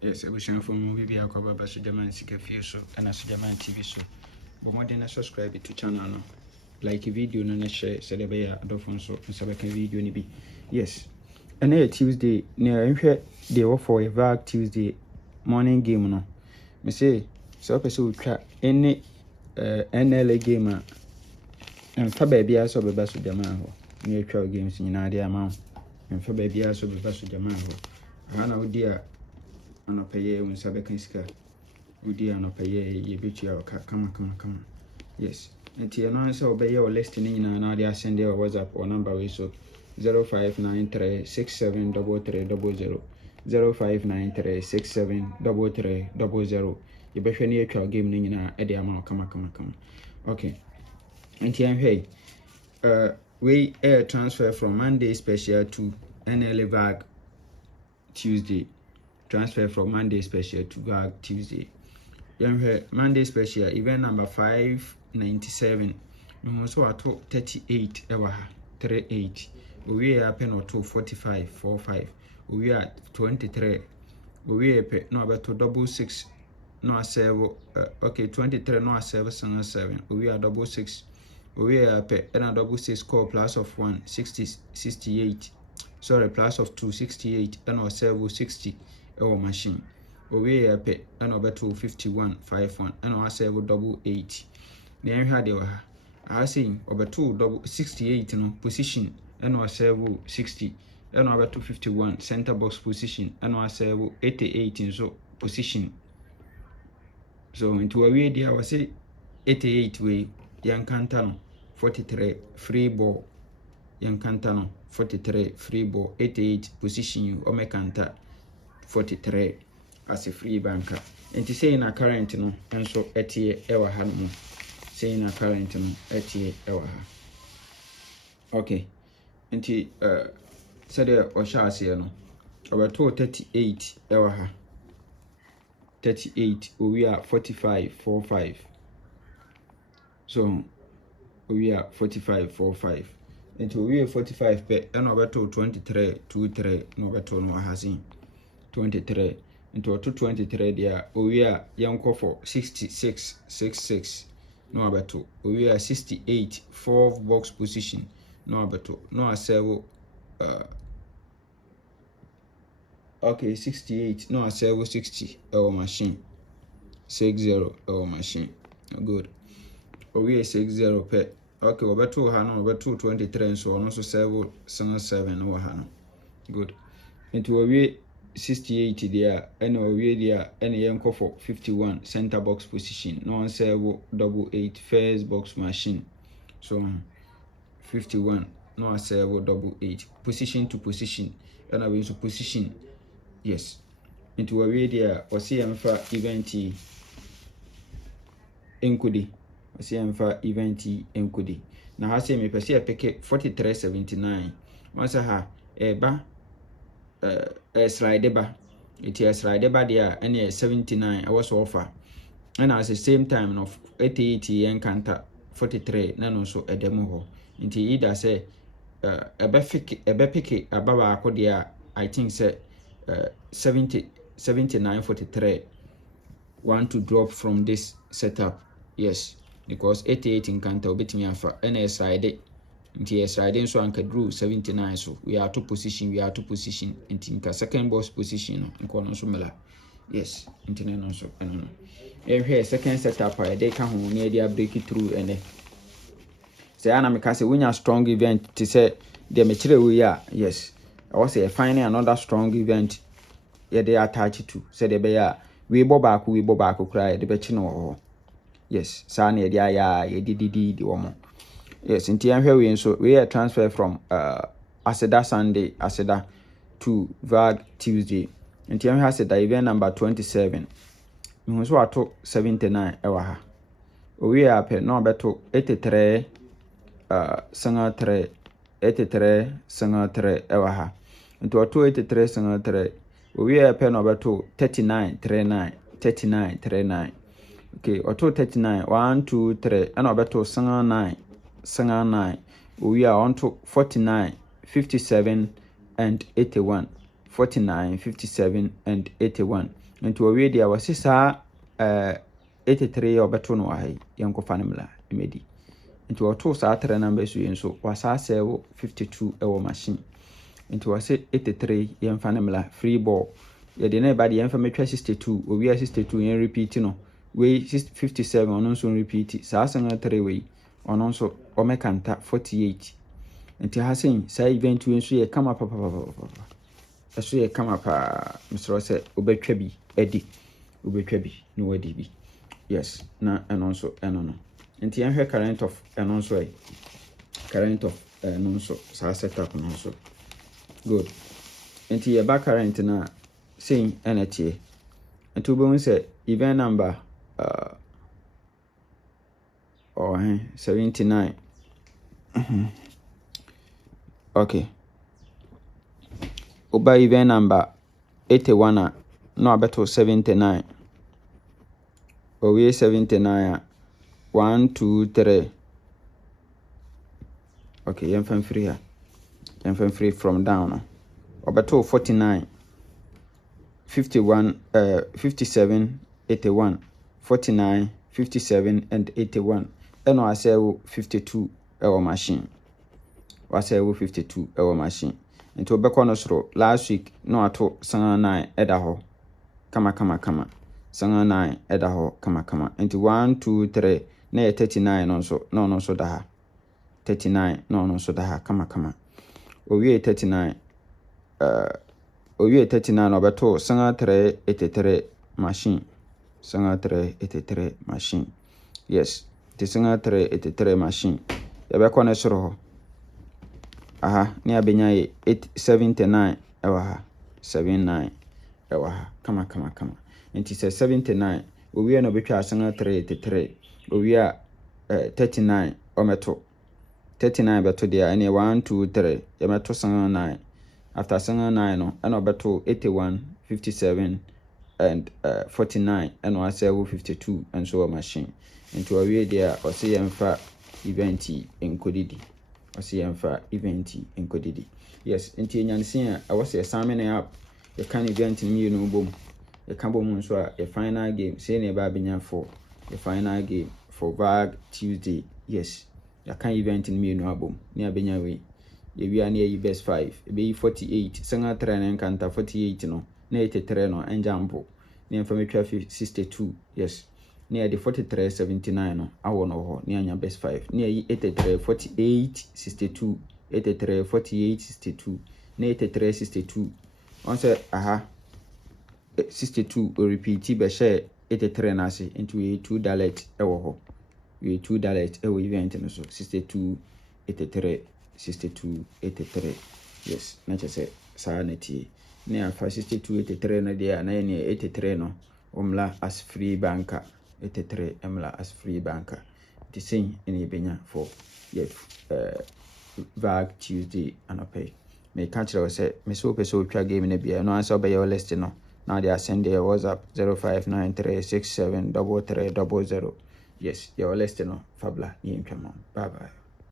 Yes, I wish for movie be a cover by Sujaman Sika so and a Sujaman TV so. But more than subscribe to channel no. Like a video no share so the be a dofon so sabaka video ni bi. Yes. And a Tuesday near they offer a VAG Tuesday morning game no. Me say so person twa any NLA game and fa baby aso be baso Sujaman ho. Near twa games nyina dey ama. And fa baby aso be baso Sujaman ho. Ana odi a anɔpɛyɛ wo nsa bɛka sika wodi anɔpɛyɛ yɛbɛtua kama yes nti ɛno ansa wobɛyɛ wo list ne nyinaa na wode asɛnde wɔ WhatsApp or number wei so 0593673300 0593673300 yɛbɛhwɛ ne yɛtwa game no nyinaa ɛde ama wo kama okay nti ɛnhwɛ wei transfer from Monday special to NLA VAG Tuesday. Transfer from Monday special to VAG Tuesday. Monday special event number 597. No so ato 38 ewa 38. We are pen or 45 45. We are 23. We are pe no abeto double 6 no serve okay 23 no serve 7. We are double 6. We are pe and double 6 score plus of 1 68. Sorry, plus of 2 68 and or serve 60 machine. We are pe and over 51 51 and or serve double 8. Then had the I say over 2 double 68 no position and or serve 60 and over 251 center box position and or serve 88 in so position. So into a way there was say 88 way young cantano 43 free ball young cantano 43 free ball 88 position you or mekanta 43 as a free banker. And to say in a current no and so etie ewa ha no say in a current no etie ewa ha. Okay. And said o sha ase no obeto 38 ewa ha 38 we are 45 45. So we are 45 45 until we are 45 pe and obeto 23 23 no beto no hasin 23 into 23 there we are young for 66 66 no abeto we are 68 4 box position no abeto no asevo okay 68 no asevo 60 our machine 60 our machine good we are 60 pe okay obeto ha no obeto 23 so no so servo 7 no ha no good into we 68 there and we there and yanko for 51 center box position no one servo double 8 first box machine so 51 no one servo double 8 position to position and I will so position yes into we there or see for event enkudi or see for event enkudi na ha say me pese pick 4379 once ha eba slide ba it is slide ba there and 79 I was offer and at the same time of 88 encounter 43 na no so edemo ho nti either say ebe pick ababa akọ there I think say 79 43 want to drop from this setup yes because 88 encounter obetimi afa and slide nti slide so anka drew 79 so we are to position nti nka second box position nko no so mela yes nti no so no here second setup they can ho na dey break it through and say ana me ka say we strong event to say dey me kire we ya yes I was say find another strong event yeah they attach to say dey be ya we bo back cry dey be chi no yes sa na dey ya ye didi di wo mo yes nti anhwe we so we are transfer from Aseda Sunday Aseda to VAG Tuesday nti anhwe Aseda event number 27 we so ato 79 ewa ha we are pe no beto 83 sanga 3 83 sanga 3 ewa ha nti ato 83 sanga 3 we are pe no beto 39 39 okay ato 39 1 2 3 and beto sanga 9 we are on to 49 57 and 81 49 57 and 81 nti owie dia wose saa 83 obeto no wahai yenkofa no mla emedi nti oto saa 3 numbers yi nso wasa save 52 ewo machine nti wase 83 yemfa no mla free ball yede na ba de yemfa metwa 62 owie 62 yen repeat no we 57 ono nso repeat saa sen 3 we ono nso omekanta 48 nti hasen saa event we nso ye kama papa eso ye kama pa misro se obetwa bi edi obetwa bi ni wadi bi yes na eno nso eno no nti yen hwe current of eno nso current of eno nso saa setup no nso good nti ye back current na saying enetie nti obo se event number 79 okay oba event number 81 no abeto 79 owie 79 1 2 3 okay yemfam free from down obeto 49 51 57 81 49 57 and 81 eno asewo 52 ewo machine wasewo 52 ewo machine nti obekọ no soro last week no ato sanga 9 eda ho kama sanga 9 eda ho kama nti 1 2 3 na 39 no nso no nso da ha 39 no nso da ha kama owie 39 owie 39 obeto sanga 3 83 machine sanga 3 83 machine yes ti sanga 3 83 machine yabekọ no soro ho aha ni abenya ye 879 ewa ha 79 ewa ha kama nti se 79 owie no betwa asanga 383 owie 39 ometo 39 beto dia ene 1 2 3 yameto sanga 9 after sanga 9 no ena obeto 81 57 and 49 ena asewo 52 and so machine nti owie dia ose yemfa event enkodidi yemfa event enkodidi yes nti enyanse a awose examine app ye kan event ni no bom ye kan bom nso a ye final game say na ba benya for the final game for VAG Tuesday yes ya kan event ni no abom ni abenya we ye wi ani yi best 5 e be 48 sanga 3 na nkanta 48 no na 83 no enjampo ni emfa metwa 62 yes ni ade 43 79 no awo no ho ni anya best 5 ni ayi 83 48 62 83 48 62 na 83 62 on say aha 62 o repeat be share 83 na ase into $2 ewo ho $2 ewo event no so 62 83 62 83 yes na chese saa na tie ni afa 62 83 na dia na ye 83 no omla as free banker 83 emla as free banker the same in benya for yet VAG Tuesday anopay me catch you say me so person twa game na bia no answer be your list no now they are sending your WhatsApp 0593673300 yes your list no fabla ni ntwama bye bye